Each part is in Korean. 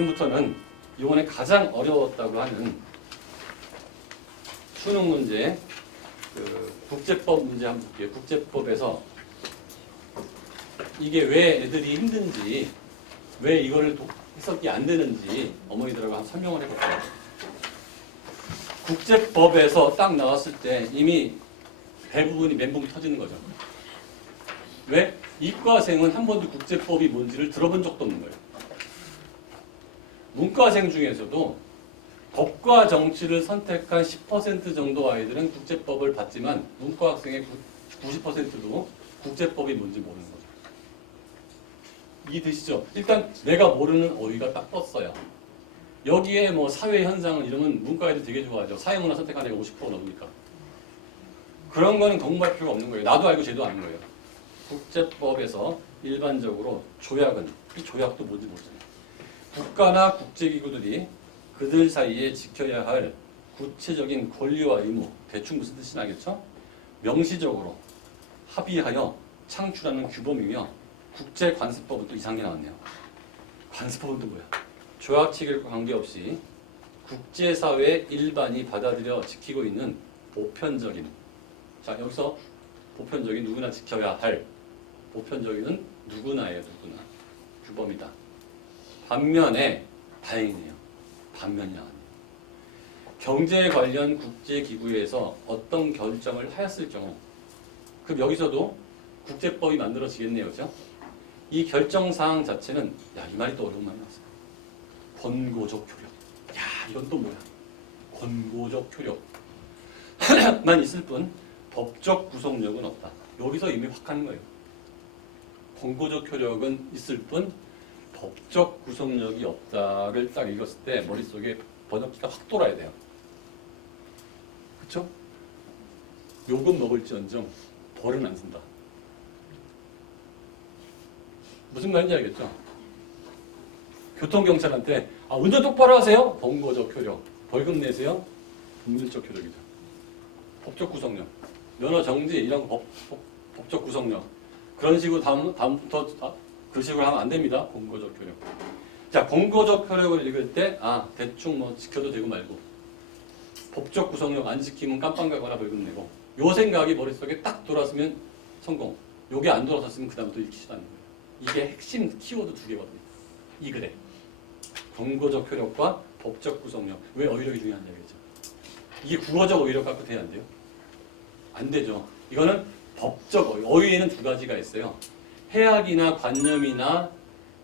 지금부터는 이번에 가장 어려웠다고 하는 수능 문제, 국제법 문제 한번 볼게요. 국제법에서 이게 왜 애들이 힘든지, 왜 이거를 해석이 안 되는지 어머니들하고 한번 설명을 해볼게요. 국제법에서 딱 나왔을 때 이미 대부분이 멘붕 터지는 거죠. 왜? 이과생은 한 번도 국제법이 뭔지를 들어본 적도 없는 거예요. 문과생 중에서도 법과 정치를 선택한 10% 정도 아이들은 국제법을 봤지만 문과 학생의 90%도 국제법이 뭔지 모르는 거죠. 이해되시죠? 일단 내가 모르는 어휘가 딱 떴어요. 여기에 뭐 사회 현상을 이러면 문과 애들 되게 좋아하죠. 사회문화 선택한 애가 50% 넘으니까. 그런 거는 공부할 필요가 없는 거예요. 나도 알고 쟤도 아는 거예요. 국제법에서 일반적으로 조약은, 이 조약도 뭔지 모르잖아요. 국가나 국제기구들이 그들 사이에 지켜야 할 구체적인 권리와 의무, 대충 무슨 뜻이 나겠죠? 명시적으로 합의하여 창출하는 규범이며 국제관습법은 또 이상하게 나왔네요. 관습법은 또 뭐야? 조약 체결과 관계없이 국제사회 일반이 받아들여 지키고 있는 보편적인, 자 여기서 보편적인 누구나 지켜야 할 보편적인은 누구나예요. 누구나. 규범이다. 반면에 다행이네요. 반면이 아니에요. 경제 관련 국제기구에서 어떤 결정을 하였을 경우, 그럼 여기서도 국제법이 만들어지겠네요. 그죠? 이 결정사항 자체는, 야, 이 말이 또 어려운 말이 나왔어요. 권고적 효력. 야, 이건 또 뭐야? 권고적 효력만 있을 뿐 법적 구속력은 없다. 여기서 이미 확 하는 거예요. 권고적 효력은 있을 뿐 법적 구속력이 없다를 딱 읽었을 때 머릿속에 번역기가 확 돌아야 돼요. 그쵸? 욕은 먹을지언정 벌은 안 쓴다. 무슨 말인지 알겠죠? 교통경찰한테 운전 똑바로 하세요. 권고적 효력. 벌금 내세요. 법률적 효력이죠. 법적 구속력. 면허 정지 이런 법적 구속력. 그런 식으로 다음부터 그 식으로 하면 안 됩니다. 권고적 효력. 자, 권고적 효력을 읽을 때 대충 뭐 지켜도 되고 말고 법적 구속력 안 지키면 깜빵 가거나 벌금 내고 요 생각이 머릿속에 딱 돌았으면 성공. 요게 안 돌아섰으면 그 다음부터 읽히지도 않는 거예요. 이게 핵심 키워드 두 개거든요. 이 글에. 권고적 효력과 법적 구속력. 왜 어휘력이 중요한지 알겠죠? 이게 국어적 어휘력 갖고 돼야 안 돼요? 안 되죠. 이거는 법적 어휘. 어휘에는 두 가지가 있어요. 해학이나 관념이나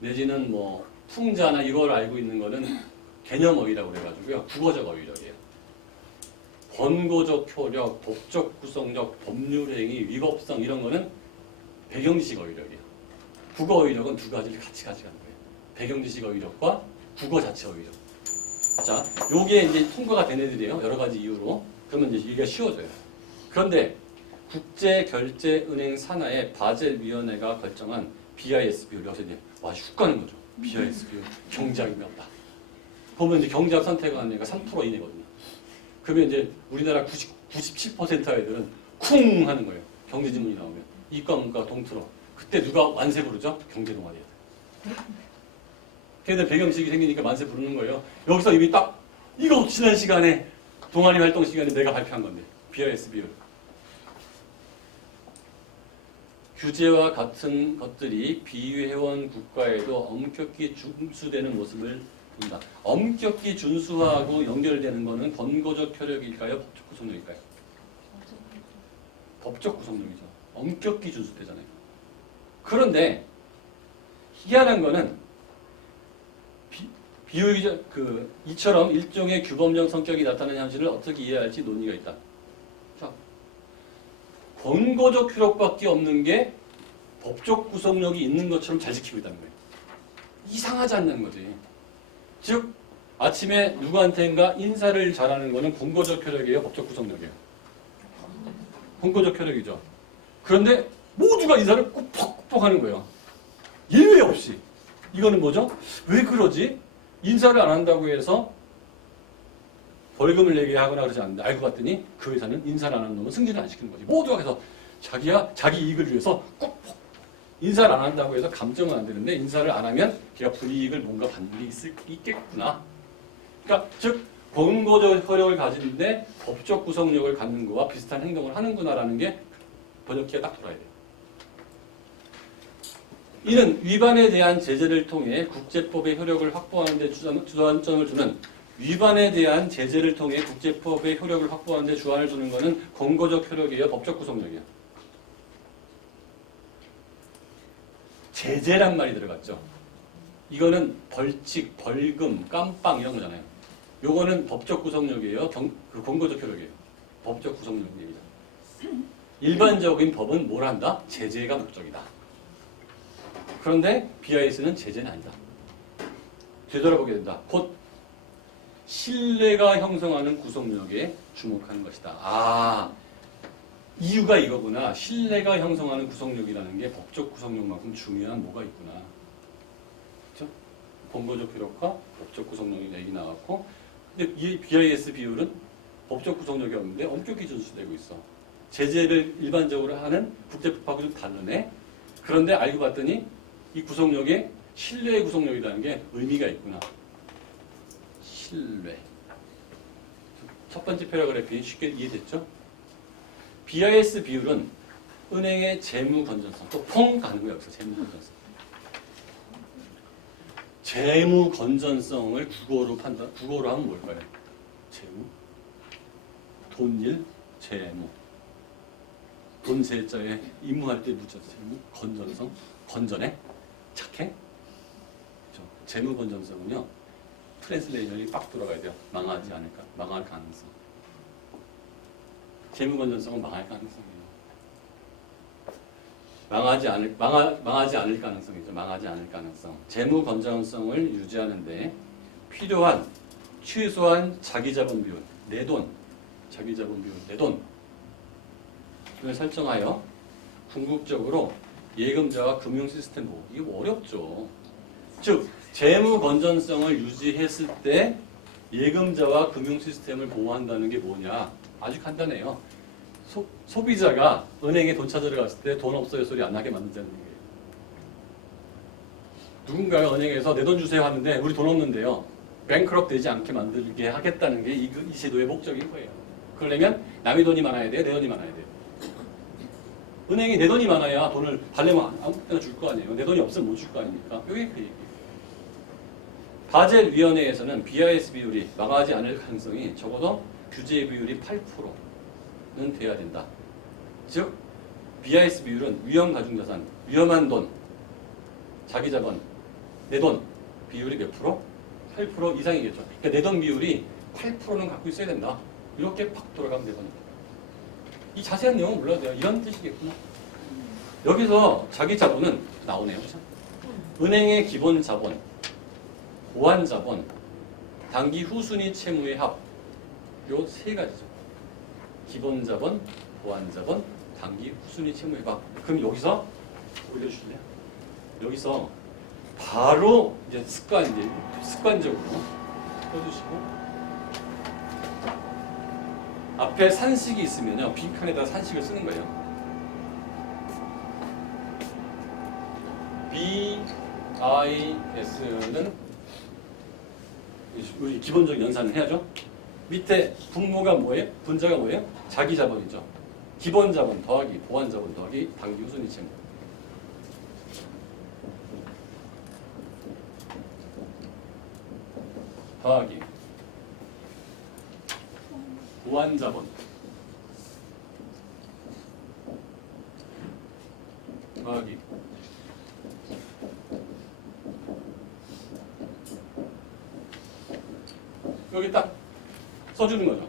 내지는 뭐 풍자나 이걸 알고 있는 거는 개념 어휘라고 그래가지고요. 국어적 어휘력이에요. 권고적 효력, 법적 구속력, 법률행위, 위법성 이런 거는 배경지식 어휘력이에요. 국어 어휘력은 두 가지를 같이 가져가는 거예요. 배경지식 어휘력과 국어 자체 어휘력. 자, 요게 이제 통과가 된 애들이에요. 여러 가지 이유로. 그러면 이제 이게 쉬워져요. 그런데 국제결제은행 산하의 바젤위원회가 결정한 BIS 비율, 여기서 이제 훅 가는 거죠. BIS 비율, 경제학이 몇 다. 보면 이제 경제학 선택한 애가 3% 이내거든요. 그러면 이제 우리나라 97% 아이들은 쿵 하는 거예요. 경제지문이 나오면. 이과, 문과 동틀어. 그때 누가 만세 부르죠? 경제동아리야. 걔들 배경식이 생기니까 만세 부르는 거예요. 여기서 이미 딱 이거 지난 시간에 동아리 활동 시간에 내가 발표한 건데. BIS 비율. 규제와 같은 것들이 비회원 국가에도 엄격히 준수되는 모습을 본다. 엄격히 준수하고 연결되는 것은 권고적 효력일까요? 법적 구속력일까요? 법적 구속력이죠. 엄격히 준수되잖아요. 그런데 희한한 거는 이처럼 일종의 규범적 성격이 나타나는 현실을 어떻게 이해할지 논의가 있다. 자, 권고적 효력밖에 없는 게 법적 구속력이 있는 것처럼 잘 지키고 있다는 거예요. 이상하지 않는 거지. 즉 아침에 누구한테인가 인사를 잘하는 거는 권고적 효력이에요? 법적 구속력이에요? 권고적 효력이죠. 그런데 모두가 인사를 꾹꾹꾹 하는 거예요. 예외 없이. 이거는 뭐죠? 왜 그러지? 인사를 안 한다고 해서 벌금을 내게 하거나 그러지 않는데 알고 봤더니 그 회사는 인사를 안 하는 놈은 승진을 안 시키는 거지. 모두가 그래서 자기 이익을 위해서 꾹꾹 인사를 안 한다고 해서 감정은 안 되는데 인사를 안 하면 걔가 불이익을 뭔가 받는 게 있겠구나. 그러니까 즉 권고적 효력을 가지는데 법적 구속력을 갖는 거와 비슷한 행동을 하는구나라는 게 번역기가 딱 돌아야 돼요. 이는 위반에 대한 제재를 통해 국제법의 효력을 확보하는 데 주안점을 두는 위반에 대한 제재를 통해 국제법의 효력을 확보하는 데 주안을 두는 것은 권고적 효력이에요? 법적 구속력이에요? 제재란 말이 들어갔죠. 이거는 벌칙, 벌금, 깜빵 이런 거잖아요. 요거는 법적 구속력이에요? 권고적 효력이에요? 법적 구속력 얘기죠. 일반적인 법은 뭘 한다? 제재가 목적이다. 그런데 BIS는 제재는 아니다. 되돌아보게 된다. 곧 신뢰가 형성하는 구속력에 주목하는 것이다. 아, 이유가 이거구나. 신뢰가 형성하는 구속력이라는 게 법적 구속력만큼 중요한 뭐가 있구나. 그렇죠? 권고적 효력과 법적 구속력이 얘기 나왔고, 근데 이 BIS 비율은 법적 구속력이 없는데 엄격히 준수되고 있어. 제재를 일반적으로 하는 국제법하고 좀 다르네. 그런데 알고 봤더니 이 구속력에 신뢰의 구속력이라는 게 의미가 있구나. 신뢰. 첫 번째 패러그래프에 쉽게 이해됐죠? BIS 비율은 은행의 재무 건전성, 또 펑 가는 거예요. 여기서 재무 건전성. 재무 건전성을 국어로 하면 뭘까요? 재무, 돈일, 재무. 돈 세자에 임무할 때 무자 재무, 건전성, 건전해, 착해. 그렇죠? 재무 건전성은요. 트랜스레이션이 빡 돌아가야 돼요. 망하지 않을까? 망할 가능성. 재무 건전성은 망할 가능성이에요. 망하지 않을 가능성이죠. 망하지 않을 가능성. 재무 건전성을 유지하는데 필요한 최소한 자기자본 비율, 내 돈, 자기자본 비율, 내 돈을 설정하여 궁극적으로 예금자와 금융 시스템 보호. 이게 뭐 어렵죠. 즉 재무 건전성을 유지했을 때 예금자와 금융 시스템을 보호한다는 게 뭐냐? 아주 간단해요. 소비자가 은행에 돈 찾으러 갔을 때 돈 없어요 소리 안 나게 만든다는 거예요. 누군가가 은행에서 내 돈 주세요 하는데 우리 돈 없는데요. 뱅크럽 되지 않게 만들게 하겠다는 게 이 제도의 목적인 거예요. 그러려면 남의 돈이 많아야 돼요? 내 돈이 많아야 돼요? 은행이 내 돈이 많아야 돈을 달래면 아무 때나 줄 거 아니에요. 내 돈이 없으면 못 줄 거 아닙니까? 이게 그 얘기예요. 바젤위원회에서는 BIS 비율이 망하지 않을 가능성이 적어도 규제 비율이 8%는 돼야 된다. 즉 BIS 비율은 위험 가중자산, 위험한 돈, 자기 자본, 내 돈 비율이 몇 프로? 8% 이상이겠죠. 그러니까 내 돈 비율이 8%는 갖고 있어야 된다. 이렇게 팍 돌아가면 되거든요. 이 자세한 내용은 몰라도 돼요. 이런 뜻이겠구나. 여기서 자기 자본은 나오네요. 그렇죠? 은행의 기본 자본, 보완 자본, 단기 후순위 채무의 합. 요 세 가지죠. 기본 자본, 보완 자본, 단기 후순위 채무의 합. 그럼 여기서 올려주실래요? 여기서 바로 이제 습관적으로 써주시고 앞에 산식이 있으면요 빈칸에다 산식을 쓰는 거예요. BIS는 우리 기본적인 연산을 해야죠. 밑에 분모가 뭐예요? 분자가 뭐예요? 자기 자본이죠. 기본 자본 더하기 보완 자본 더하기 단기 후순위 채무. 더하기 보완 자본 더하기 여기 딱 써주는 거죠.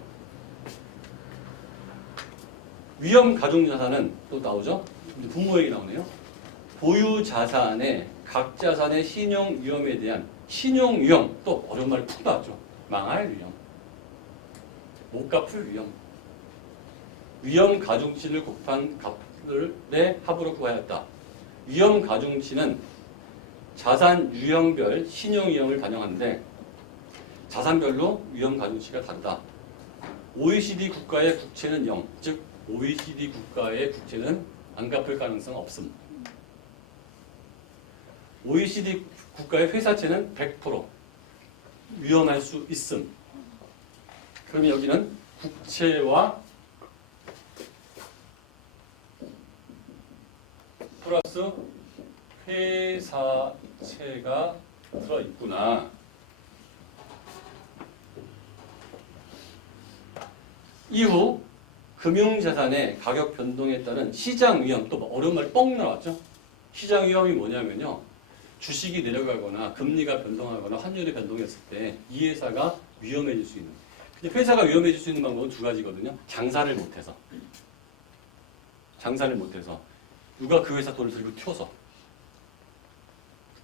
위험 가중자산은 또 나오죠. 분모 얘기 나오네요. 보유 자산의 각 자산의 신용 위험에 대한 신용 위험, 또 어려운 말이 푹 나왔죠. 망할 위험, 못 갚을 위험, 위험 가중치를 곱한 값의 합으로 구하였다. 위험 가중치는 자산 유형별 신용 위험을 반영하는데 자산별로 위험 가중치가 다르다. OECD 국가의 국채는 0, 즉 OECD 국가의 국채는 안 갚을 가능성 없음. OECD 국가의 회사채는 100% 위험할 수 있음. 그러면 여기는 국채와 플러스 회사채가 들어있구나. 이후 금융자산의 가격 변동에 따른 시장 위험, 또 어려운 말 뻥 나왔죠? 시장 위험이 뭐냐면요. 주식이 내려가거나 금리가 변동하거나 환율이 변동했을 때 이 회사가 위험해질 수 있는. 근데 회사가 위험해질 수 있는 방법은 두 가지거든요. 장사를 못해서. 누가 그 회사 돈을 들고 튀어서.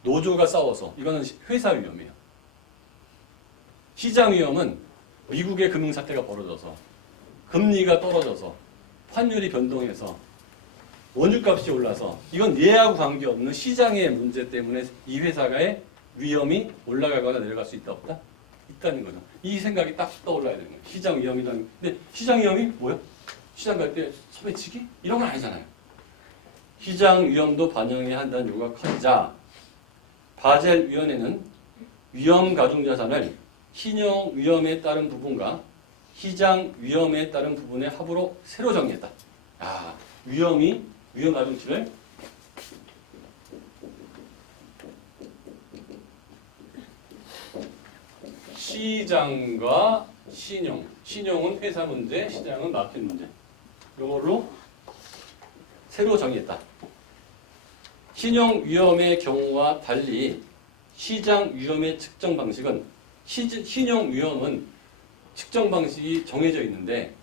노조가 싸워서. 이거는 회사 위험이에요. 시장 위험은 미국의 금융사태가 벌어져서 금리가 떨어져서 환율이 변동해서 원유값이 올라서 이건 얘하고 관계없는 시장의 문제 때문에 이 회사의 위험이 올라가거나 내려갈 수 있다 없다? 있다는 거죠. 이 생각이 딱 떠올라야 되는 거예요. 시장 위험이라는. 근데 시장 위험이 뭐예요? 시장 갈 때 소매치기? 이런 건 아니잖아요. 시장 위험도 반영해야 한다는 요구가 커지자 바젤위원회는 위험 가중자산을 신용 위험에 따른 부분과 시장 위험에 따른 부분의 합으로 새로 정리했다. 위험 가중치를 시장과 신용은 회사 문제, 시장은 마켓 문제. 이걸로 새로 정의했다. 신용 위험의 경우와 달리 시장 위험의 측정 방식은 신용 위험은 측정 방식이 정해져 있는데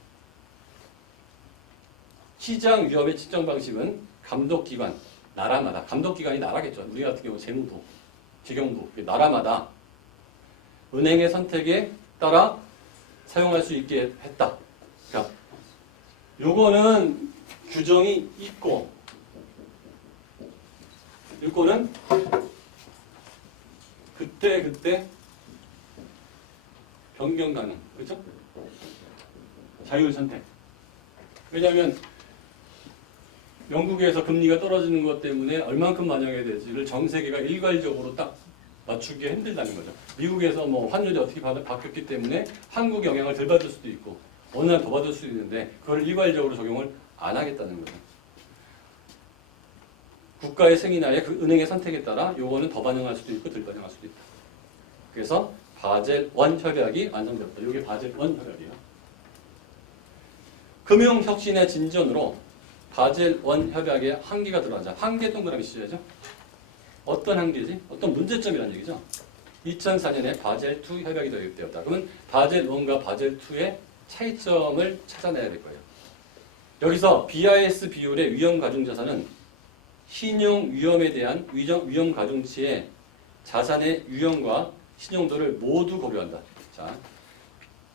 시장 위험의 측정 방식은 감독기관, 나라마다, 감독기관이 나라겠죠. 우리 같은 경우 재무부, 재경부, 나라마다 은행의 선택에 따라 사용할 수 있게 했다. 그러니까 요거는 규정이 있고 요거는 그때 변경 가능. 그렇죠? 자율 선택. 왜냐하면 영국에서 금리가 떨어지는 것 때문에 얼만큼 반영해야 될지를 전 세계가 일괄적으로 딱 맞추기 힘들다는 거죠. 미국에서 뭐 환율이 어떻게 바뀌었기 때문에 한국 영향을 덜 받을 수도 있고 어느 날 더 받을 수도 있는데 그걸 일괄적으로 적용을 안 하겠다는 거죠. 국가의 승인하에 그 은행의 선택에 따라 요거는 더 반영할 수도 있고 덜 반영할 수도 있다. 그래서 바젤 1 협약이 완성되었다. 이게 바젤 1 협약이에요. 금융혁신의 진전으로 바젤 1 협약에 한계가 들어가자. 한계 동그라미 씌워야죠. 어떤 한계지? 어떤 문제점이라는 얘기죠. 2004년에 바젤 2 협약이 도입되었다. 그러면 바젤 1과 바젤 2의 차이점을 찾아내야 될 거예요. 여기서 BIS 비율의 위험 가중자산은 신용 위험에 대한 위험 가중치의 자산의 유형과 신용도를 모두 고려한다. 자,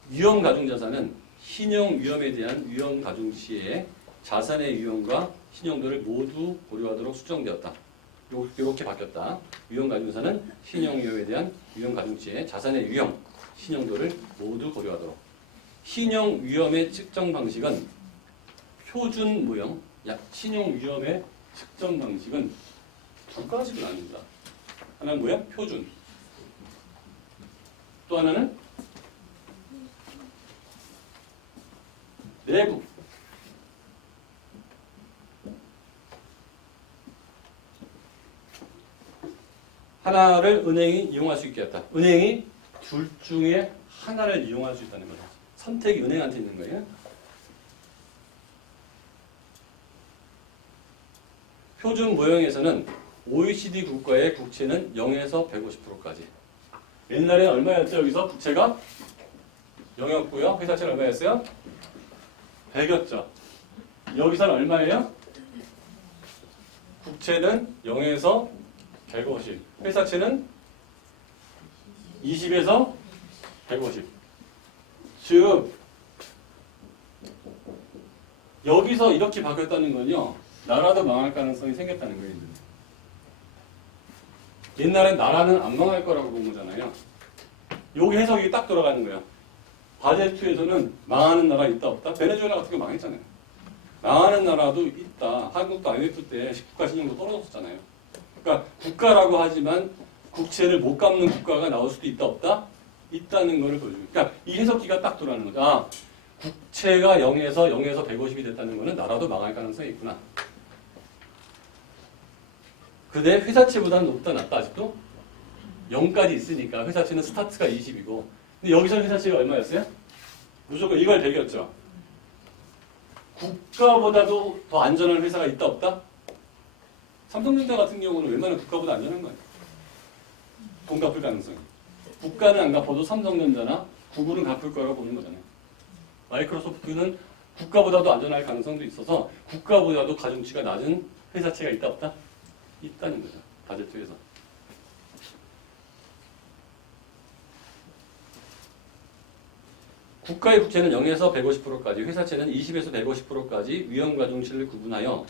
위험 가중자산은 신용 위험에 대한 위험 가중치의 자산의 유형과 신용도를 모두 고려하도록 수정되었다. 이렇게 바뀌었다. 위험 가중자산은 신용 위험에 대한 위험 가중치의 자산의 유형, 신용도를 모두 고려하도록. 신용 위험의 측정 방식은 표준 모형, 신용 위험의 측정 방식은 두 가지로 나뉩니다. 하나는 뭐야? 표준. 또 하나는 내부. 하나를 은행이 이용할 수 있게 했다. 은행이 둘 중에 하나를 이용할 수 있다는 거죠. 선택이 은행한테 있는 거예요. 표준 모형에서는 OECD 국가의 국채는 0에서 150%까지. 옛날에 얼마였죠? 여기서 국채가 0이었고요. 회사채는 얼마였어요? 100이었죠. 여기서는 얼마예요? 국채는 0에서 150. 회사채는 20에서 150. 즉 여기서 이렇게 바뀌었다는 건요. 나라도 망할 가능성이 생겼다는 거예요. 옛날엔 나라는 안 망할 거라고 본 거잖아요. 여기 해석이 딱 돌아가는 거예요. 바젤2에서는 망하는 나라 있다 없다? 베네수엘라 같은 거 망했잖아요. 망하는 나라도 있다. 한국도 IMF 때 국가 신용도 떨어졌었잖아요. 그러니까 국가라고 하지만 국채를 못 갚는 국가가 나올 수도 있다 없다? 있다는 것을 보여줘요. 그러니까 이 해석기가 딱 돌아가는 거죠. 아, 국채가 0에서 150이 됐다는 것은 나라도 망할 가능성이 있구나. 근데 회사채보다는 높다 낮다 아직도? 0까지 있으니까 회사채는 스타트가 20이고 근데 여기서 회사채가 얼마였어요? 무조건 이걸 배겼죠. 국가보다도 더 안전한 회사가 있다 없다? 삼성전자 같은 경우는 웬만하면 국가보다 안전한 거예요. 돈 갚을 가능성이. 국가는 안 갚아도 삼성전자나 구글은 갚을 거라고 보는 거잖아요. 마이크로소프트는 국가보다도 안전할 가능성도 있어서 국가보다도 가중치가 낮은 회사채가 있다 없다? 있다는 거죠. 바제트에서. 국가의 국채는 0에서 150%까지, 회사채는 20에서 150%까지 위험 가중치를 구분하여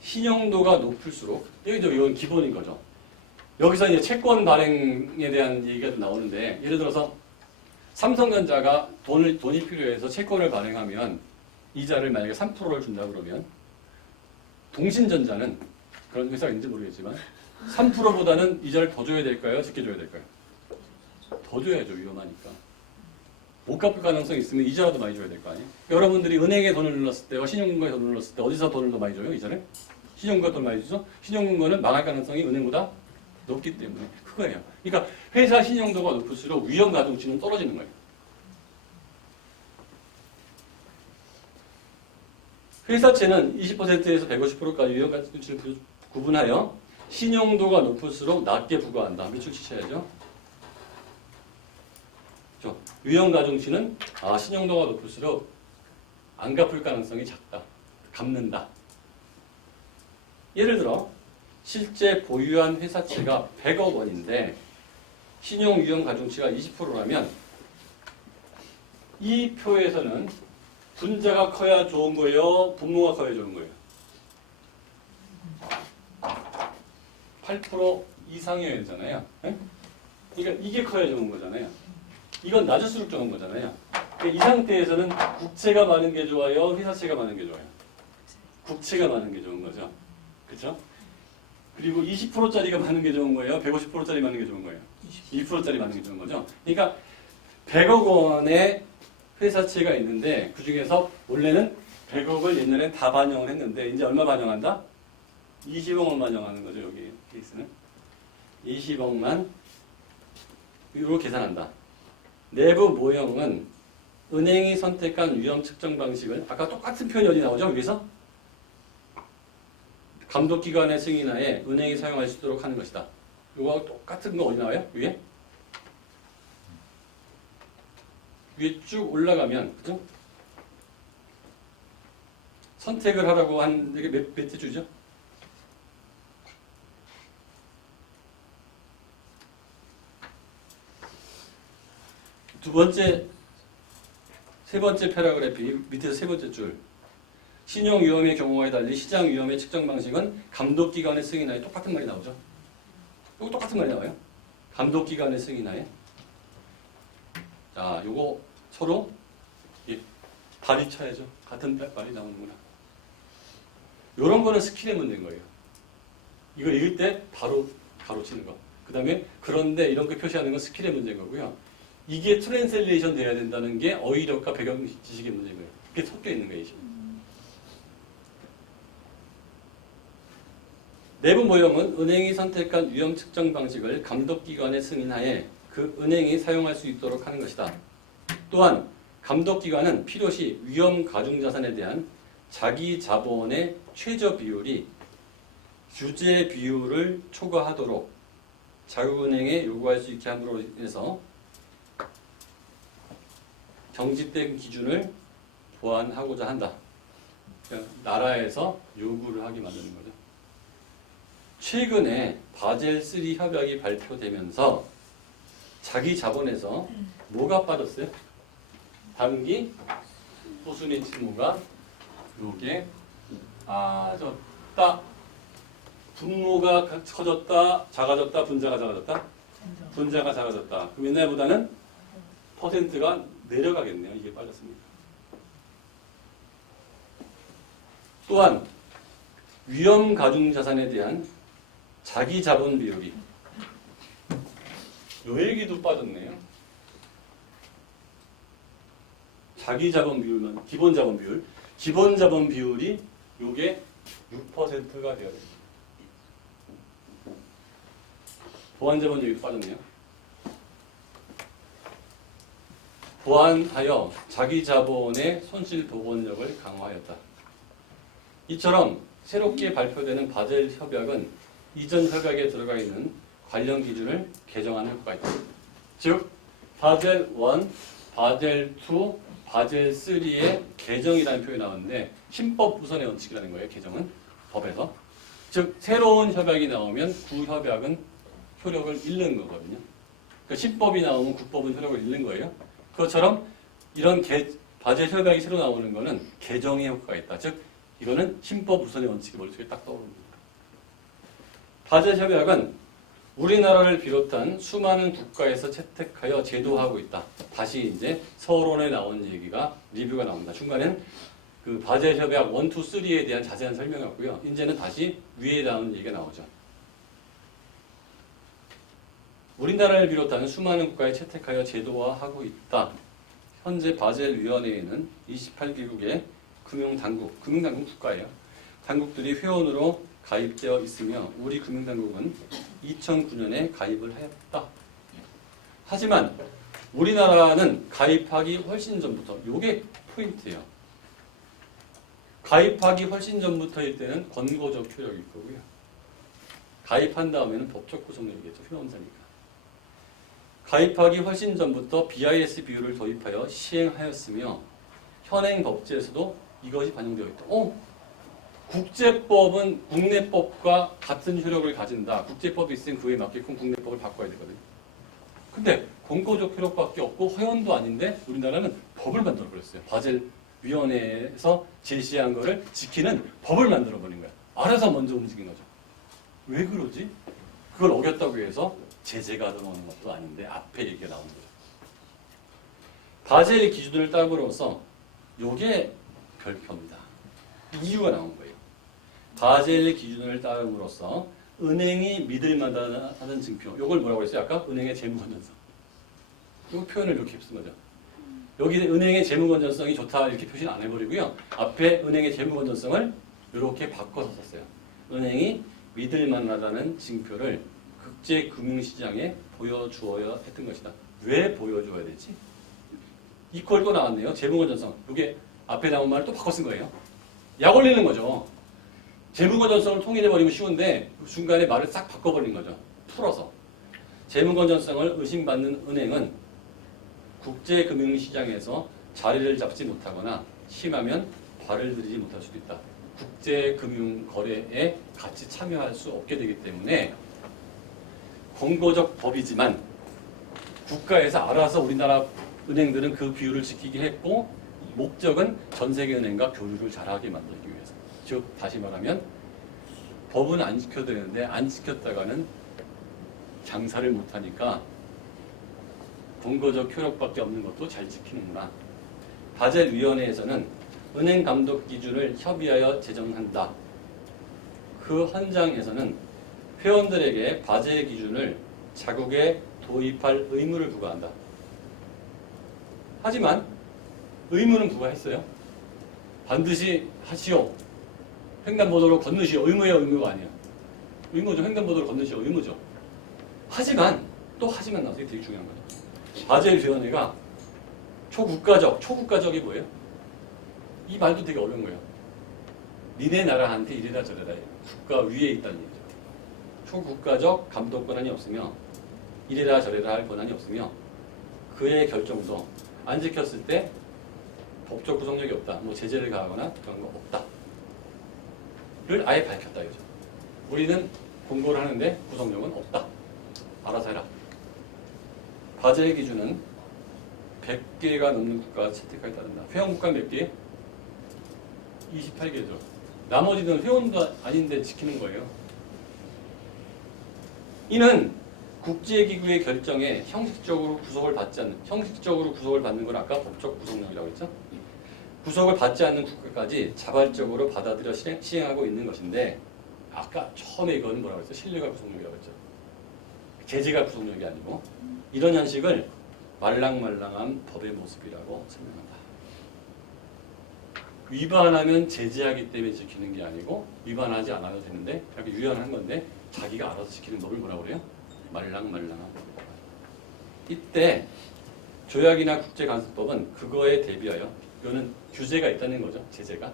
신용도가 높을수록, 이건 기본인 거죠. 여기서 이제 채권 발행에 대한 얘기가 좀 나오는데, 예를 들어서 삼성전자가 돈이 필요해서 채권을 발행하면 이자를 만약에 3%를 준다 그러면 동신전자는 그런 회사가 있는지 모르겠지만 3%보다는 이자를 더 줘야 될까요? 적게 줘야 될까요? 더 줘야죠. 위험하니까. 못 갚을 가능성이 있으면 이자라도 많이 줘야 될 거 아니에요? 여러분들이 은행에 돈을 넣었을 때와 신용금고에 돈을 넣었을 때 어디서 돈을 더 많이 줘요? 이자를? 신용금고가 돈 많이 주죠? 신용금고는 망할 가능성이 은행보다 높기 때문에 그거예요. 그러니까 회사 신용도가 높을수록 위험 가중치는 떨어지는 거예요. 회사채는 20%에서 150%까지 위험 가중치를 구분하여 신용도가 높을수록 낮게 부과한다. 매출치 쳐야죠. 위험 가중치는 신용도가 높을수록 안 갚을 가능성이 작다. 갚는다. 예를 들어 실제 보유한 회사채가 100억 원인데 신용 위험 가중치가 20%라면 이 표에서는 분자가 커야 좋은 거예요? 분모가 커야 좋은 거예요? 8% 이상이어야 되잖아요. 네? 그러니까 이게 커야 좋은 거잖아요. 이건 낮을수록 좋은 거잖아요. 그러니까 이 상태에서는 국채가 많은 게 좋아요? 회사채가 많은 게 좋아요? 국채가 많은 게 좋은 거죠. 그렇죠? 그리고 20%짜리가 많은 게 좋은 거예요? 150%짜리 많은 게 좋은 거예요? 2%짜리 많은 게 좋은 거죠. 그러니까 100억 원의 회사채가 있는데 그 중에서 원래는 100억을 옛날엔 다 반영을 했는데 이제 얼마 반영한다? 20억만 반영하는 거죠. 여기 케이스는. 20억만 으로 계산한다. 내부 모형은 은행이 선택한 위험 측정 방식을 아까 똑같은 표현이 어디 나오죠? 위에서? 감독기관의 승인하에 은행이 사용할 수 있도록 하는 것이다. 이거하고 똑같은 거 어디 나와요? 위에? 위에 쭉 올라가면 그죠? 선택을 하라고 한 이게 몇 주죠? 두 번째, 세 번째 패러그래프 밑에서 세 번째 줄. 신용 위험의 경우와에 달리 시장 위험의 측정 방식은 감독기관의 승인하에 똑같은 말이 나오죠. 이거 똑같은 말이 나와요. 감독기관의 승인하에. 자, 요거 서로 발이 쳐야죠. 같은 말이 나오는구나. 요런 거는 스킬의 문제인 거예요. 이거 읽을 때 바로 가로치는 거. 그 다음에 그런데 이런 거 표시하는 건 스킬의 문제인 거고요. 이게 트랜슬레이션 돼야 된다는 게 어휘력과 배경 지식의 문제인 거예요. 그게 섞여 있는 거예요. 내부 모형은 은행이 선택한 위험 측정 방식을 감독기관의 승인하에 그 은행이 사용할 수 있도록 하는 것이다. 또한 감독기관은 필요시 위험 가중자산에 대한 자기 자본의 최저 비율이 규제 비율을 초과하도록 자국은행에 요구할 수 있게 함으로 인해서 경직된 기준을 보완하고자 한다. 그러니까 나라에서 요구를 하게 만드는 거죠. 최근에 바젤3 협약이 발표되면서 자기 자본에서 뭐가 빠졌어요? 단기 소수의 채무가 요게 졌다. 분모가 커졌다, 작아졌다, 분자가 작아졌다? 분자가 작아졌다. 그럼 옛날보다는 퍼센트가 내려가겠네요. 이게 빠졌습니다. 또한 위험 가중 자산에 대한 자기 자본 비율이 요 얘기도 빠졌네요. 자기 자본 비율만 기본 자본 비율. 기본 자본 비율이 요게 6%가 돼야 됩니다. 보완 자본 여기도 빠졌네요. 보완하여 자기 자본의 손실 복원력을 강화하였다. 이처럼 새롭게 발표되는 바젤 협약은 이전 협약에 들어가 있는 관련 기준을 개정하는 효과가 있다. 즉 바젤 1, 바젤 2, 바젤 3의 개정이라는 표현이 나오는데 신법 우선의 원칙이라는 거예요. 개정은 법에서. 즉 새로운 협약이 나오면 구협약은 효력을 잃는 거거든요. 그러니까 신법이 나오면 국법은 효력을 잃는 거예요. 그것처럼 이런 바젤 협약이 새로 나오는 거는 개정의 효과가 있다. 즉 이거는 신법 우선의 원칙이 머릿속에 딱 떠오릅니다. 바젤 협약은 우리나라를 비롯한 수많은 국가에서 채택하여 제도화하고 있다. 다시 이제 서론에 나온 얘기가 리뷰가 나옵니다. 중간엔 그 바젤 협약 1, 2, 3에 대한 자세한 설명이었고요. 이제는 다시 위에 나온 얘기가 나오죠. 우리나라를 비롯한 수많은 국가에 채택하여 제도화하고 있다. 현재 바젤위원회에는 28개국의 금융당국 국가예요. 당국들이 회원으로 가입되어 있으며 우리 금융당국은 2009년에 가입을 하였다. 하지만 우리나라는 가입하기 훨씬 전부터, 이게 포인트예요. 가입하기 훨씬 전부터일 때는 권고적 효력일 거고요. 가입한 다음에는 법적 구속력이겠죠. 회원사니까. 가입하기 훨씬 전부터 BIS 비율을 도입하여 시행하였으며 현행 법제에서도 이것이 반영되어 있다. 국제법은 국내법과 같은 효력을 가진다. 국제법이 있으면 그에 맞게끔 국내법을 바꿔야 되거든요. 근데 권고적 효력밖에 없고 회원도 아닌데 우리나라는 법을 만들어버렸어요. 바젤 위원회에서 제시한 거를 지키는 법을 만들어버린 거야. 알아서 먼저 움직인 거죠. 왜 그러지? 그걸 어겼다고 해서 제재가 들어오는 것도 아닌데 앞에 얘기가 나오는 거죠. 바젤 기준을 따름으로써 요게 별표입니다. 이유가 나온 거예요. 바젤 기준을 따름으로써 은행이 믿을 만하다는 증표. 요걸 뭐라고 했어요? 아까 은행의 재무건전성. 이 표현을 이렇게 쓴 거죠. 여기 은행의 재무건전성이 좋다 이렇게 표시는 안 해버리고요. 앞에 은행의 재무건전성을 이렇게 바꿔서 썼어요. 은행이 믿을 만하다는 증표를 국제금융시장에 보여주어야 했던 것이다. 왜 보여줘야 되지? 이퀄 또 나왔네요. 재무건전성. 이게 앞에 나온 말을 또 바꿔 쓴 거예요. 약 올리는 거죠. 재무건전성을 통일해버리면 쉬운데 중간에 말을 싹 바꿔버린 거죠. 풀어서. 재무건전성을 의심받는 은행은 국제금융시장에서 자리를 잡지 못하거나 심하면 발을 들이지 못할 수도 있다. 국제금융거래에 같이 참여할 수 없게 되기 때문에 권고적 법이지만 국가에서 알아서 우리나라 은행들은 그 비율을 지키게 했고 목적은 전 세계 은행과 교류를 잘하게 만들기 위해서. 즉 다시 말하면 법은 안 지켜야 되는데 안 지켰다가는 장사를 못하니까 권고적 효력밖에 없는 것도 잘 지키는구나. 바젤 위원회에서는 은행 감독 기준을 협의하여 제정한다. 그 헌장에서는 회원들에게 바젤 기준을 자국에 도입할 의무를 부과한다. 하지만 의무는 부과했어요. 반드시 하시오. 횡단보도로 건너시오. 의무예요, 의무가 아니야. 의무죠. 횡단보도로 건너시오. 의무죠. 하지만 또 하지만 나서 되게 중요한 거죠. 바젤 위원회가 초국가적이 뭐예요? 이 말도 되게 어려운 거예요. 니네 나라한테 이래라 저래라 국가 위에 있다는 얘기죠. 초국가적 감독 권한이 없으며 이래라 저래라 할 권한이 없으며 그의 결정도 안 지켰을 때 법적 구속력이 없다. 뭐 제재를 가하거나 그런 거 없다. 를 아예 밝혔다 이거죠. 우리는 공고를 하는데 구속력은 없다. 알아서 해라. 바젤 기준은 100개가 넘는 국가가 채택하에 따른다. 회원국가 몇 개? 28개죠. 나머지는 회원도 아닌데 지키는 거예요. 이는 국제기구의 결정에 형식적으로 구속을 받지 않는 건 아까 법적 구속력이라고 했죠. 구속을 받지 않는 국가까지 자발적으로 받아들여 시행하고 있는 것인데 아까 처음에 이거는 뭐라고 했죠? 신뢰가 구속력이라고 했죠. 제재가 구속력이 아니고 이런 현식을 말랑말랑한 법의 모습이라고 설명한다. 위반하면 제재하기 때문에 지키는 게 아니고 위반하지 않아도 되는데 그렇게 유연한 건데 자기가 알아서 지키는 법을 뭐라고 그래요? 말랑말랑한 법이다. 이때 조약이나 국제간섭법은 그거에 대비하여 이거는 규제가 있다는 거죠. 제재가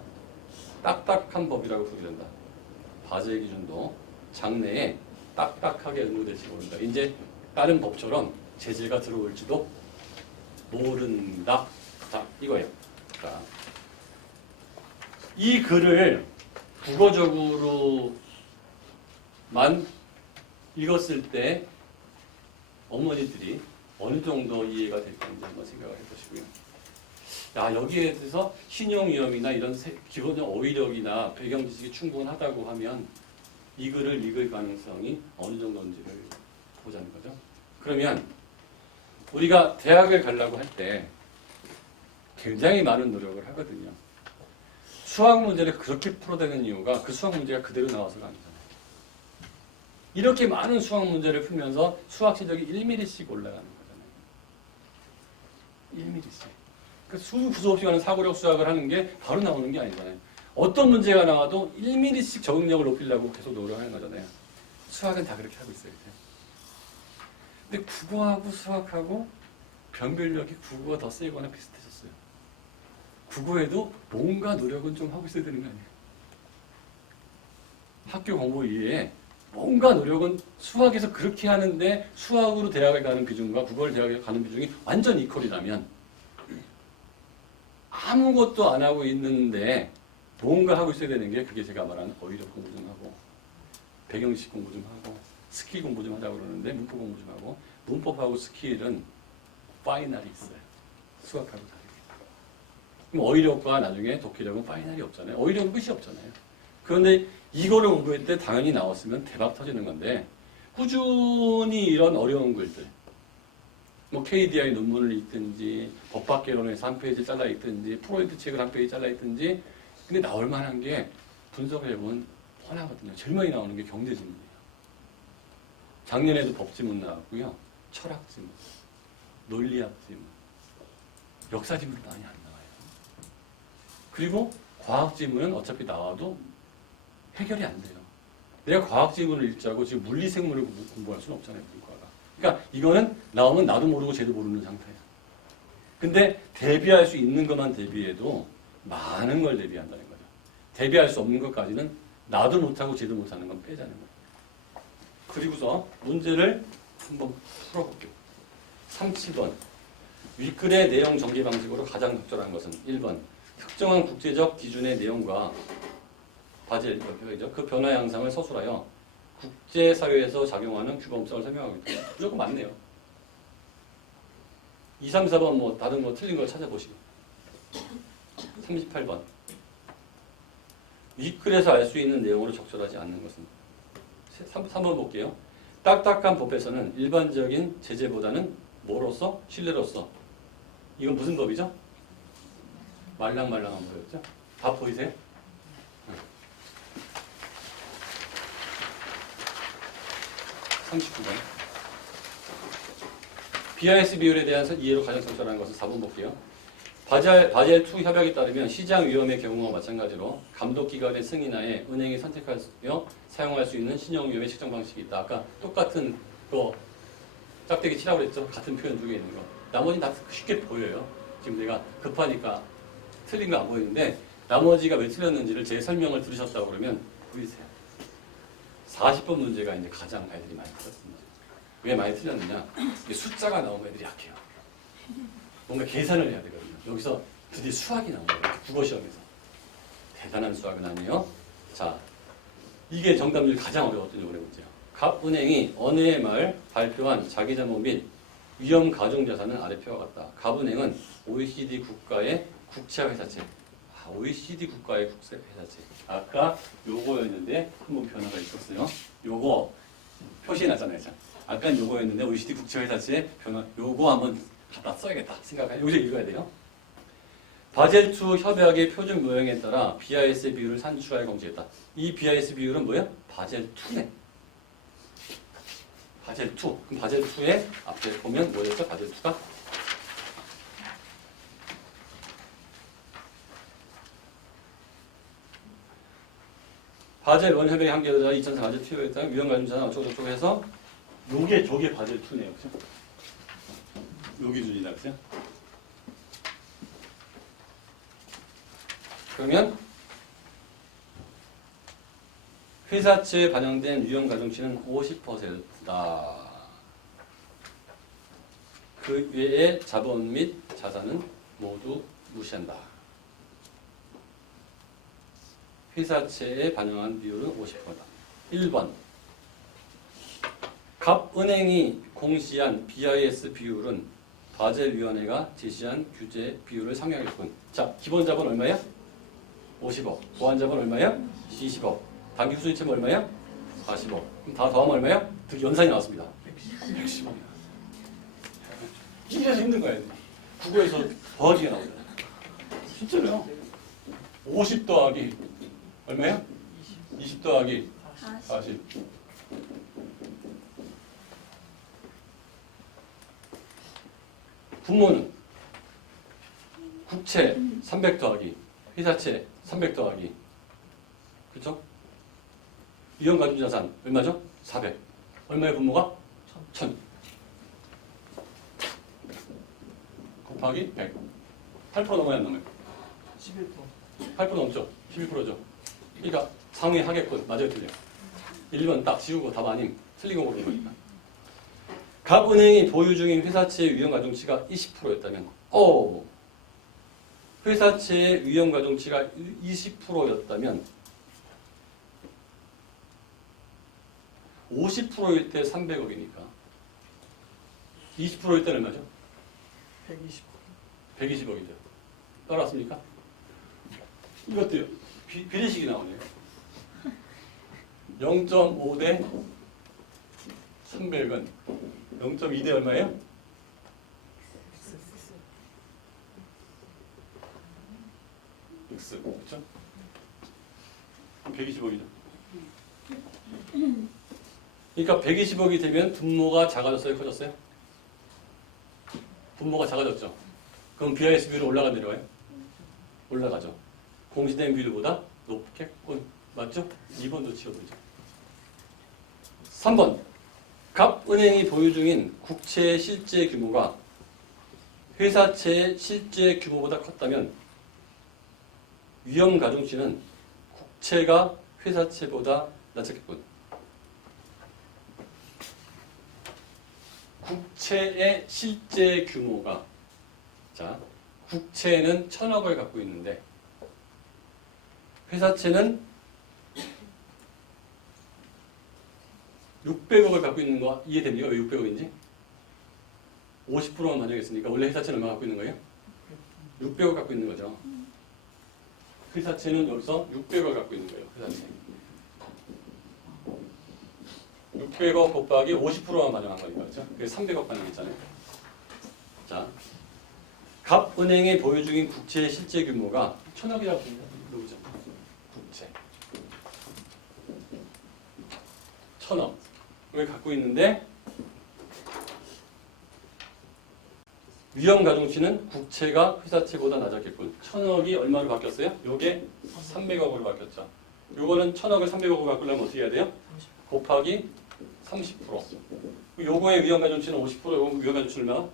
딱딱한 법이라고 부르된다. 바젤 기준도 장래에 딱딱하게 응용될지 모른다. 이제 다른 법처럼 제재가 들어올지도 모른다. 자, 이거예요. 자, 이 글을 국어적으로만 읽었을 때 어머니들이 어느 정도 이해가 될 건지 한번 생각을 해보시고요. 야, 여기에 대해서 신용위험이나 이런 기본적 어휘력이나 배경 지식이 충분하다고 하면 이 글을 읽을 가능성이 어느 정도인지를 보자는 거죠. 그러면 우리가 대학을 가려고 할 때 굉장히 많은 노력을 하거든요. 수학 문제를 그렇게 풀어대는 이유가 그 수학 문제가 그대로 나와서가 아니잖아요. 이렇게 많은 수학 문제를 풀면서 수학 실력이 1mm씩 올라가는 거잖아요. 1mm씩. 그 구조 없이 가는 사고력 수학을 하는 게 바로 나오는 게 아니잖아요. 어떤 문제가 나와도 1mm씩 적응력을 높이려고 계속 노력하는 거잖아요. 수학은 다 그렇게 하고 있어요. 근데 국어하고 수학하고 변별력이 국어가 더 세거나 비슷해졌어요. 국어에도 뭔가 노력은 좀 하고 있어야 되는 거 아니에요? 학교 공부 이외에 뭔가 노력은 수학에서 그렇게 하는데 수학으로 대학에 가는 비중과 국어를 대학에 가는 비중이 완전 이퀄이라면 아무것도 안 하고 있는데 뭔가 하고 있어야 되는 게 그게 제가 말하는 어휘력 공부 좀 하고 배경지식 공부 좀 하고 스킬 공부 좀 하자고 그러는데 문법 공부 좀 하고 문법하고 스킬은 파이널이 있어요. 수학하고 다르게. 그럼 어휘력과 나중에 독해력은 파이널이 없잖아요. 어휘력은 끝이 없잖아요. 그런데 이거를 공부할 때 당연히 나왔으면 대박 터지는 건데 꾸준히 이런 어려운 글들 뭐 KDI 논문을 읽든지 법학개론에서 한 페이지 잘라 읽든지 프로이드 책을 한 페이지 잘라 읽든지 근데 나올 만한 게 분석을 해보면 뻔하거든요. 제일 많이 나오는 게 경제지문이에요. 작년에도 법지문 나왔고요. 철학지문, 논리학지문, 역사지문이 많이 안 나와요. 그리고 과학지문은 어차피 나와도 해결이 안 돼요. 내가 과학지문을 읽자고 지금 물리생물을 공부할 수는 없잖아요. 문과가. 그러니까 이거는 나오면 나도 모르고 쟤도 모르는 상태예요. 근데 대비할 수 있는 것만 대비해도 많은 걸 대비한다는 거죠. 대비할 수 없는 것까지는 나도 못하고 쟤도 못하는 건 빼자는 거예요. 그리고서 문제를 한번 풀어볼게요. 37번. 윗글의 내용 전개 방식으로 가장 적절한 것은 1번. 특정한 국제적 기준의 내용과 바젤 협약이죠. 그 변화 양상을 서술하여 국제사회에서 작용하는 규범성을 설명하고 있다. 무조건 맞네요. 2, 3, 4번 뭐 다른 거 틀린 걸 찾아보시고. 38번. 윗글에서 알 수 있는 내용으로 적절하지 않는 것은 3번 볼게요. 딱딱한 법에서는 일반적인 제재보다는 뭐로서? 신뢰로서. 이건 무슨 법이죠? 말랑말랑한 법이었죠? 다 보이세요? 39번. BIS 비율에 대한 이해로 가장 적절한 것은 4번 볼게요. 바젤2 협약에 따르면 시장 위험의 경우와 마찬가지로 감독기관의 승인하에 은행이 선택하며 사용할 수 있는 신용위험의 측정 방식이 있다. 아까 똑같은 거 짝대기 치라고 그랬죠? 같은 표현 두 개 있는 거. 나머지는 다 쉽게 보여요. 지금 내가 급하니까 틀린 거 안 보이는데 나머지가 왜 틀렸는지를 제 설명을 들으셨다고 그러면 보이세요. 40번 문제가 이제 가장 애들이 많이 틀렸습니다. 왜 많이 틀렸느냐? 숫자가 나오면 애들이 약해요. 뭔가 계산을 해야 되거든요. 여기서 드디어 수학이 나온 거예요. 국어시험에서. 대단한 수학은 아니에요. 자, 이게 정답률 가장 어려웠던 이번에 문제예요. 갑은행이 어느 해 말 발표한 자기자본 및 위험 가중자산은 아래 표와 같다. 갑은행은 OECD 국가의 국채회사채. OECD 국가의 국채회사채. 아까 요거였는데 한번 변화가 있었어요. 요거 표시해놨잖아요. 아까 요거였는데 OECD 국채회사채 변화. 요거 한번 갖다 써야겠다 생각하요. 여기서 읽어야 돼요. 바젤2 협약의 표준 모형에 따라 BIS 비율을 산출하여 공개했다. 이 BIS 비율은 뭐예요? 바젤2네. 바젤2. 그럼 바젤2의 앞에 보면 뭐였죠? 바젤2가? 바젤 1 협약의 한계도자 2004 바젤 2에 따른 위험 가중자산 어쩌고저쩌고 해서 저게 바젤 2네요. 그죠? 요 기준이다. 그죠? 그러면 회사채에 반영된 위험 가중치는 50%다. 그 외의 자본 및 자산은 모두 무시한다. 회사채에 반영한 비율은 50%다. 1번. 갑은행이 공시한 BIS 비율은 바젤위원회가 제시한 규제 비율을 상회하겠군. 자, 기본 자본 얼마야? 50억. 보완 자본 얼마야? 20억. 단기 수익채무 얼마야? 40억. 그럼 다 더하면 얼마야? 연산이 나왔습니다. 110억이야. 이래서 힘든 거야. 국어에서 더하기가 나오잖아. 진짜로요. 50 더하기 얼마야? 20 더하기 40. 분모는 국채 300 더하기 회사채 300 더하기 그렇죠? 위험 가중자산 얼마죠? 400. 얼마의 분모가? 1000. 곱하기 100. 8% 넘어야 안 넘어요? 11%. 8% 넘죠? 11%죠? 그러니까 상회하겠군. 맞아요, 틀려. 1번 딱 지우고 답 아님 틀린 거 고르는 거니까. 갑은행이 보유 중인 회사채의 위험 가중치가 20%였다면 회사채의 위험 가중치가 20%였다면 50%일 때 300억이니까 20%일 때는 얼마죠? 120. 120억이죠. 따라왔습니까? 이것도요. 비례식이 나오네요. 0.5 대 300은 0.2 대 얼마예요? X. 그렇죠? 120억이죠. 그러니까 120억이 되면 분모가 작아졌어요? 커졌어요? 분모가 작아졌죠. 그럼 BIS 비율은 올라가 내려와요? 올라가죠. 공시된 비율보다 높겠군. 맞죠? 2번도 지워버리죠. 3번. 갑은행이 보유 중인 국채의 실제 규모가 회사채의 실제 규모보다 컸다면 위험 가중치는 국채가 회사채보다 낮았겠군. 국채의 실제 규모가 자, 국채는 1000억을 갖고 있는데 회사채는 600억을 갖고 있는 거 이해됩니까? 왜 600억인지? 50%만 반영했으니까 원래 회사채는 얼마 갖고 있는 거예요? 600억 갖고 있는 거죠. 회사채는 여기서 600억 갖고 있는 거예요. 회사채. 600억 곱하기 50%만 반영한 거니까 그렇죠? 그래서 300억 반영했잖아요. 자, 갑은행의 보유 중인 국채의 실제 규모가 1000억이라고 보죠. 국채. 1000억을 갖고 있는데 위험 가중치는 국채가 회사채보다 낮았겠군. 1000억이 얼마로 바뀌었어요? 요게 300억으로 바뀌었죠. 요거는 1000억을 300억으로 바꾸려면 어떻게 해야 돼요? 곱하기 30%. 요거의 위험 가중치는 50%, 요거 위험 가중치는 얼마?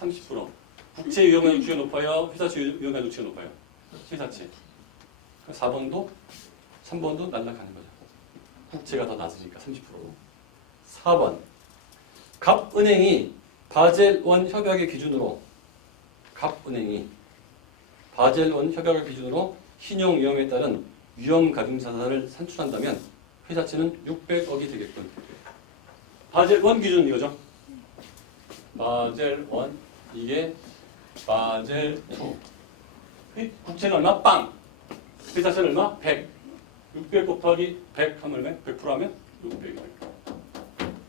30%. 국채 위험 가중치가 높아요? 회사채 위험 가중치가 높아요? 회사채. 4번도 3번도 날라가는 거죠. 국채가 더 낮으니까 30%. 4번. 갑은행이 바젤 1 협약의 기준으로 갑은행이 바젤 1 협약을 기준으로 신용 위험에 따른 위험 가중 자산을 산출한다면 회사채는 600억이 되겠군. 바젤 1 기준 이거죠. 바젤 1 이게 바젤 2. 국채는 얼마? 빵. 회사채는 얼마? 100. 600 곱하기 100 하면 얼마? 100% 하면 600이 되겠군.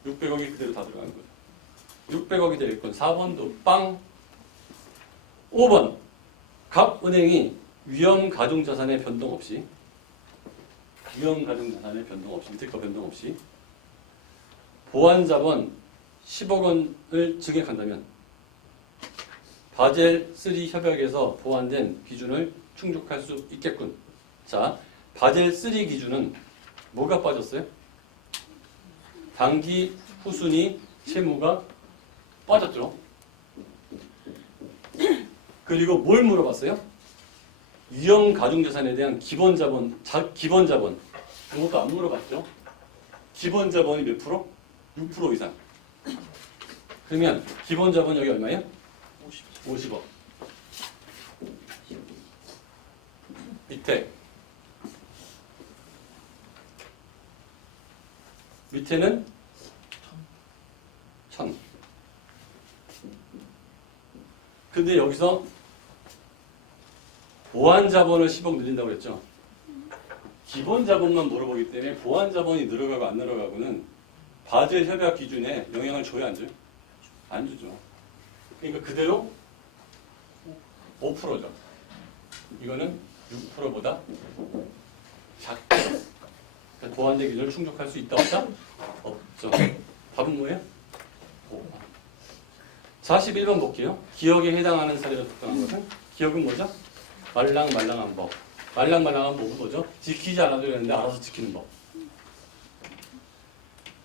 600억이 그대로 다 들어가는 거죠. 600억이 되겠군. 4번도 빵. 5번. 각 은행이 위험 가중 자산의 변동 없이 밑에 거 변동 없이 보완 자본 10억 원을 증액한다면 바젤 3 협약에서 보완된 기준을 충족할 수 있겠군. 자, 바젤 3 기준은 뭐가 빠졌어요? 당기 후순위 채무가 빠졌죠. 그리고 뭘 물어봤어요? 위험 가중자산에 대한 기본 자본. 이것도 안 물어봤죠. 기본 자본이 몇 프로? 6% 이상. 그러면 기본 자본 여기 얼마예요? 50억. 밑에는 1000. 근데 여기서 보완 자본을 10억 늘린다고 그랬죠. 기본 자본만 물어보기 때문에 보완 자본이 늘어가고 안 늘어가고는 바젤 협약 기준에 영향을 줘야 안 줘요? 안 주죠. 그러니까 그대로 5%죠. 이거는 6%보다 작죠. 그러니까 보완된 기준을 충족할 수 있다 없다? 없죠. 답은 뭐예요? 5. 41번 볼게요. 기억에 해당하는 사례로 특정한 것은 기억은 뭐죠? 말랑말랑한 법. 말랑말랑한 법은 뭐죠? 지키지 않아도 되는데 알아서 지키는 법.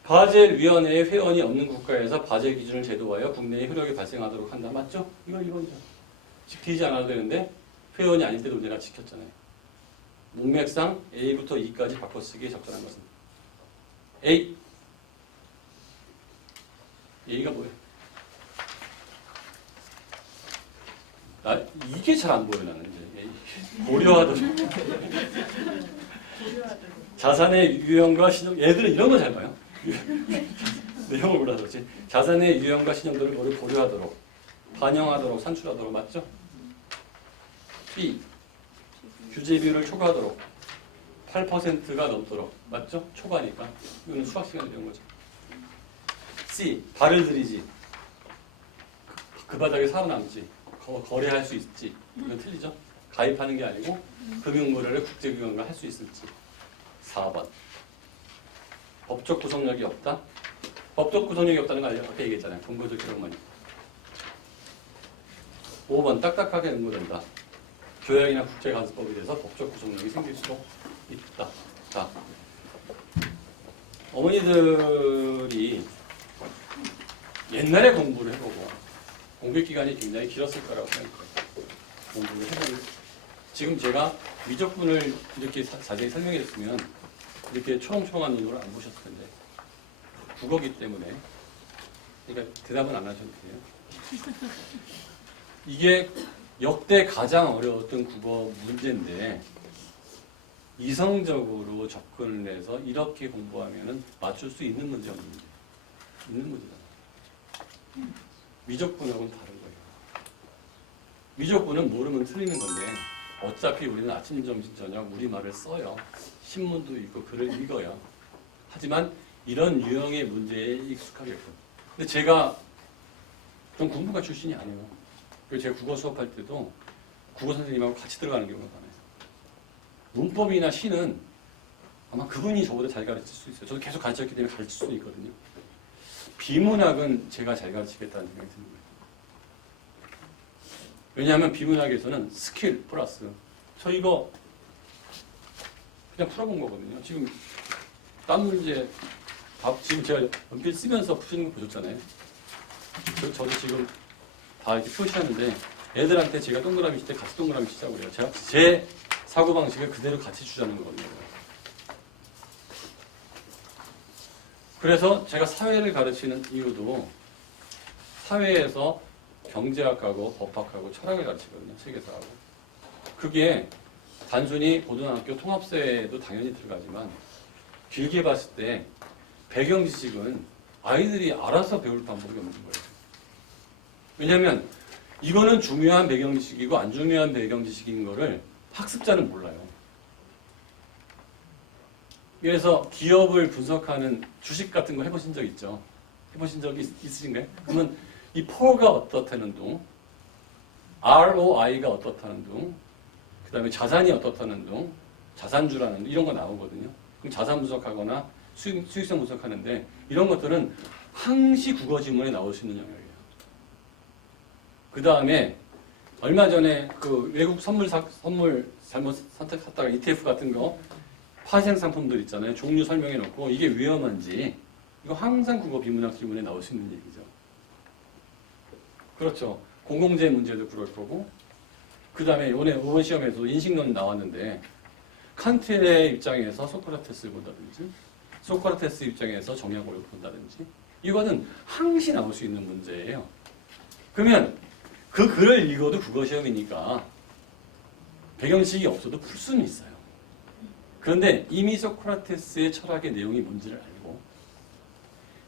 바젤 위원회의 회원이 없는 국가에서 바젤 기준을 제도화하여 국내에 효력이 발생하도록 한다. 맞죠? 이거죠. 지키지 않아도 되는데 회원이 아닐 때도 내가 지켰잖아요. 문맥상 A부터 E까지 바꿔쓰기에 적절한 것은 A가 뭐예요? 이게 잘 안 보여 나는 이제. 고려하도록 자산의 유형과 신용. 애들은 이런 거 잘 봐요. 내용을 몰라서 그렇지. 자산의 유형과 신용도를 모두 고려하도록, 반영하도록, 산출하도록. 맞죠? B. 규제 비율을 초과하도록 8%가 넘도록. 맞죠? 초과니까. 이거는 수학 시간에 배운 거죠. C. 발을 들이지. 그 바닥에 살아남지. 거래할 수 있지. 이건 틀리죠? 가입하는 게 아니고 금융거래를 국제기관과 할 수 있을지. 4번. 법적 구속력이 없다. 법적 구속력이 없다는 거 아까 얘기했잖아요. 근거적 기록만 있고. 5번. 딱딱하게 응모된다. 조약이나 국제관습법에 대해서 법적 구속력이 생길 수도 있다. 자, 어머니들이 옛날에 공부를 해보고 공백 기간이 굉장히 길었을 거라고 생각해요. 공부를 해보면 지금 제가 미적분을 이렇게 자세히 설명했으면 이렇게 초롱초롱한 눈으로 안 보셨을 텐데 국어기 때문에 그러니까 대답은 안 하셔도 돼요. 이게 역대 가장 어려웠던 국어 문제인데 이성적으로 접근을 해서 이렇게 공부하면 맞출 수 있는 문제 없는 문제. 있는 문제다. 미적분하고는 다른 거예요. 미적분은 모르면 틀리는 건데 어차피 우리는 아침, 점심, 저녁 우리말을 써요. 신문도 읽고 글을 읽어요. 하지만 이런 유형의 문제에 익숙하게끔. 근데 제가 좀 공부가 출신이 아니에요. 그리고 제가 국어 수업할 때도 국어 선생님하고 같이 들어가는 경우가 많아요. 문법이나 시는 아마 그분이 저보다 잘 가르칠 수 있어요. 저도 계속 가르쳤기 때문에 가르칠 수 있거든요. 비문학은 제가 잘 가르치겠다는 생각이 드는 거예요. 왜냐하면 비문학에서는 스킬 플러스 저 이거 그냥 풀어본 거거든요. 지금 딴 문제 지금 제가 연필 쓰면서 푸시는 거 보셨잖아요. 저도 지금 다 이렇게 표시하는데 애들한테 제가 동그라미 칠 때 같이 동그라미 치자고 그래요. 제가 제 사고방식을 그대로 같이 주자는 거거든요. 그래서 제가 사회를 가르치는 이유도 사회에서 경제학하고 법학하고 철학을 가르치거든요. 세계사하고. 그게 단순히 고등학교 통합세에도 당연히 들어가지만 길게 봤을 때 배경 지식은 아이들이 알아서 배울 방법이 없는 거예요. 왜냐하면 이거는 중요한 배경 지식이고 안 중요한 배경 지식인 거를 학습자는 몰라요. 그래서 기업을 분석하는 주식 같은 거 해보신 적 있죠? 해보신 적이 있으신가요? 그러면 이 포가 어떻다는 둥, ROI가 어떻다는 둥, 그 다음에 자산이 어떻다는 둥, 자산주라는 둥, 이런 거 나오거든요. 그럼 자산 분석하거나 수익성 분석하는데 이런 것들은 항시 국어 지문에 나올 수 있는 영역이에요. 그 다음에 얼마 전에 그 외국 선물 잘못 선택했다가 ETF 같은 거 파생 상품들 있잖아요. 종류 설명해 놓고 이게 위험한지 이거 항상 국어 비문학 지문에 나올 수 있는 얘기죠. 그렇죠. 공공재 문제도 그럴 거고 그 다음에 이번에 5번 시험에서 인식론 나왔는데 칸트의 입장에서 소크라테스를 본다든지 소크라테스 입장에서 정약을 본다든지 이거는 항시 나올 수 있는 문제예요. 그러면 그 글을 읽어도 국어 시험이니까 배경식이 없어도 풀 수는 있어요. 그런데 이미 소크라테스의 철학의 내용이 뭔지를 알고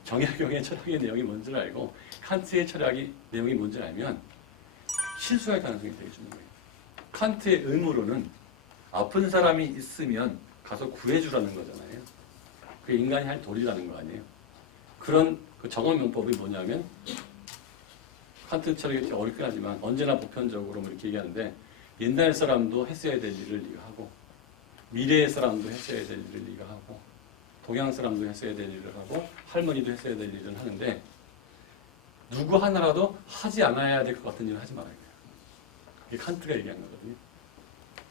정약용의 철학의 내용이 뭔지를 알고 칸트의 철학의 내용이 뭔지를 알면 실수할 가능성이 되게 주는 거예요. 칸트의 의무로는 아픈 사람이 있으면 가서 구해주라는 거잖아요. 그게 인간이 할 도리라는 거 아니에요. 그런 그 정언명법이 뭐냐면 칸트 철학이 어렵긴 하지만 언제나 보편적으로 이렇게 얘기하는데 옛날 사람도 했어야 될 일을 네가 하고 미래의 사람도 했어야 될 일을 네가 하고 동양 사람도 했어야 될 일을 하고 할머니도 했어야 될 일을 하는데 누구 하나라도 하지 않아야 될 것 같은 일을 하지 말아야 돼요. 그게 칸트가 얘기한 거거든요.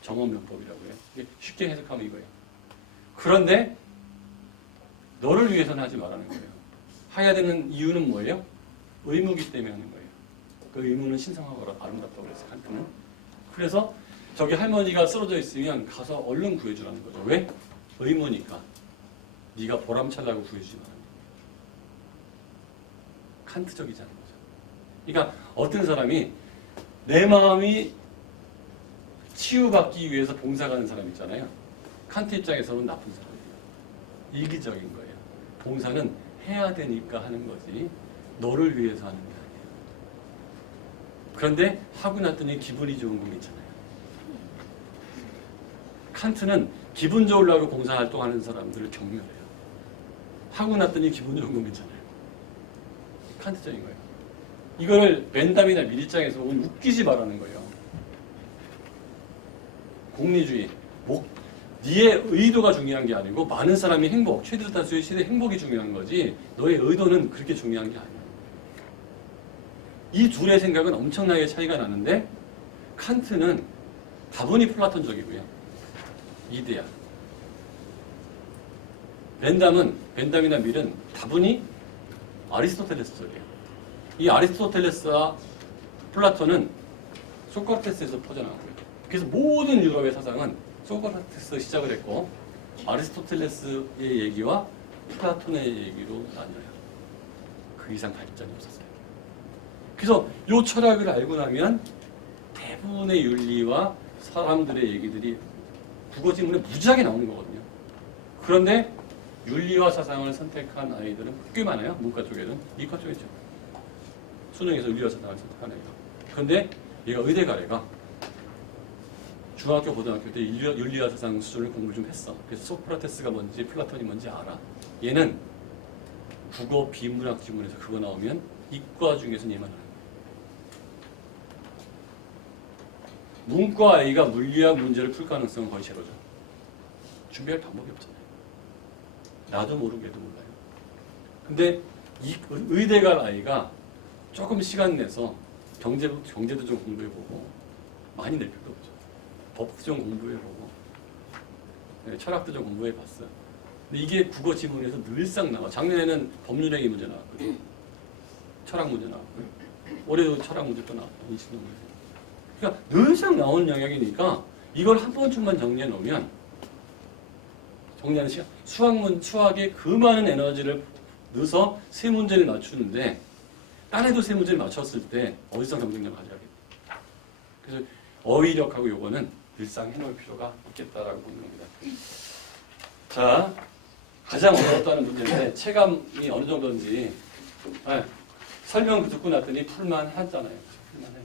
정언명법이라고 해요. 이게 쉽게 해석하면 이거예요. 그런데 너를 위해서는 하지 말라는 거예요. 해야 되는 이유는 뭐예요? 의무기 때문에 하는 거예요. 그 의무는 신성하고 아름답다고 그랬어요. 칸트는. 그래서 저기 할머니가 쓰러져 있으면 가서 얼른 구해주라는 거죠. 왜? 의무니까. 네가 보람차려고 구해주지 말라는 거예요. 칸트적이지 않은 거죠. 그러니까 어떤 사람이 내 마음이 치유받기 위해서 봉사가는 사람 있잖아요. 칸트 입장에서는 나쁜 사람이에요. 이기적인 거예요. 봉사는 해야 되니까 하는 거지 너를 위해서 하는 게 아니에요. 그런데 하고 났더니 기분이 좋은 거 있잖아요. 칸트는 기분 좋으려고 봉사활동하는 사람들을 경멸해요. 하고 났더니 기분 좋은 거 있잖아요. 칸트적인 거예요. 이거를 벤담이나 밀 입장에서 보면 웃기지 말라는 거예요. 공리주의. 네의 의도가 중요한 게 아니고 많은 사람이 행복, 최대 다수의 시대 행복이 중요한 거지 너의 의도는 그렇게 중요한 게 아니야. 이 둘의 생각은 엄청나게 차이가 나는데 칸트는 다분히 플라톤적이고요. 이데아. 벤담이나 밀은 다분히 아리스토텔레스적이에요. 이 아리스토텔레스와 플라톤은 소크라테스에서 퍼져나왔고요. 그래서 모든 유럽의 사상은 소크라테스 시작을 했고 아리스토텔레스의 얘기와 플라톤의 얘기로 나뉘어요. 그 이상 발전이 없었어요. 그래서 이 철학을 알고 나면 대부분의 윤리와 사람들의 얘기들이 국어 지문에 무지하게 나오는 거거든요. 그런데 윤리와 사상을 선택한 아이들은 꽤 많아요. 문과 쪽에는. 이과 쪽이죠. 수능에서 윤리와 사상을 선택한 아이가. 그런데 얘가 의대 가래가 중학교, 고등학교 때 윤리와 사상 수준을 공부를 좀 했어. 그래서 소크라테스가 뭔지 플라톤이 뭔지 알아. 얘는 국어 비문학 지문에서 그거 나오면 이과 중에서 얘만 하는 거예요. 문과 A가 물리학 문제를 풀 가능성은 거의 제로죠. 준비할 방법이 없잖아요. 나도 모르고 얘도 몰라요. 근데 이 의대 갈 아이가 조금 시간 내서 경제도 좀 공부해보고 많이 낼 필요도 없죠. 법도 좀 공부해보고 네, 철학도 좀 공부해봤어요. 근데 이게 국어 지문에서 늘상 나와. 작년에는 법률행위 문제 나왔거든요. 철학 문제 나왔고요. 올해도 철학 문제 또 나왔고 인식론 문제. 그러니까 늘상 나오는 영역이니까 이걸 한 번쯤만 정리해 놓으면 정리하는 시간. 수학에 그 많은 에너지를 넣어서 세 문제를 맞추는데 딴 애도 세 문제를 맞췄을 때 어디서 경쟁력을 가져야겠다. 그래서 어휘력하고 요거는 일상 해놓을 필요가 있겠다라고 보는 겁니다. 자, 가장 어렵다는 문제인데 체감이 어느 정도인지 설명 듣고 났더니 풀만 하잖아요. 풀만 해.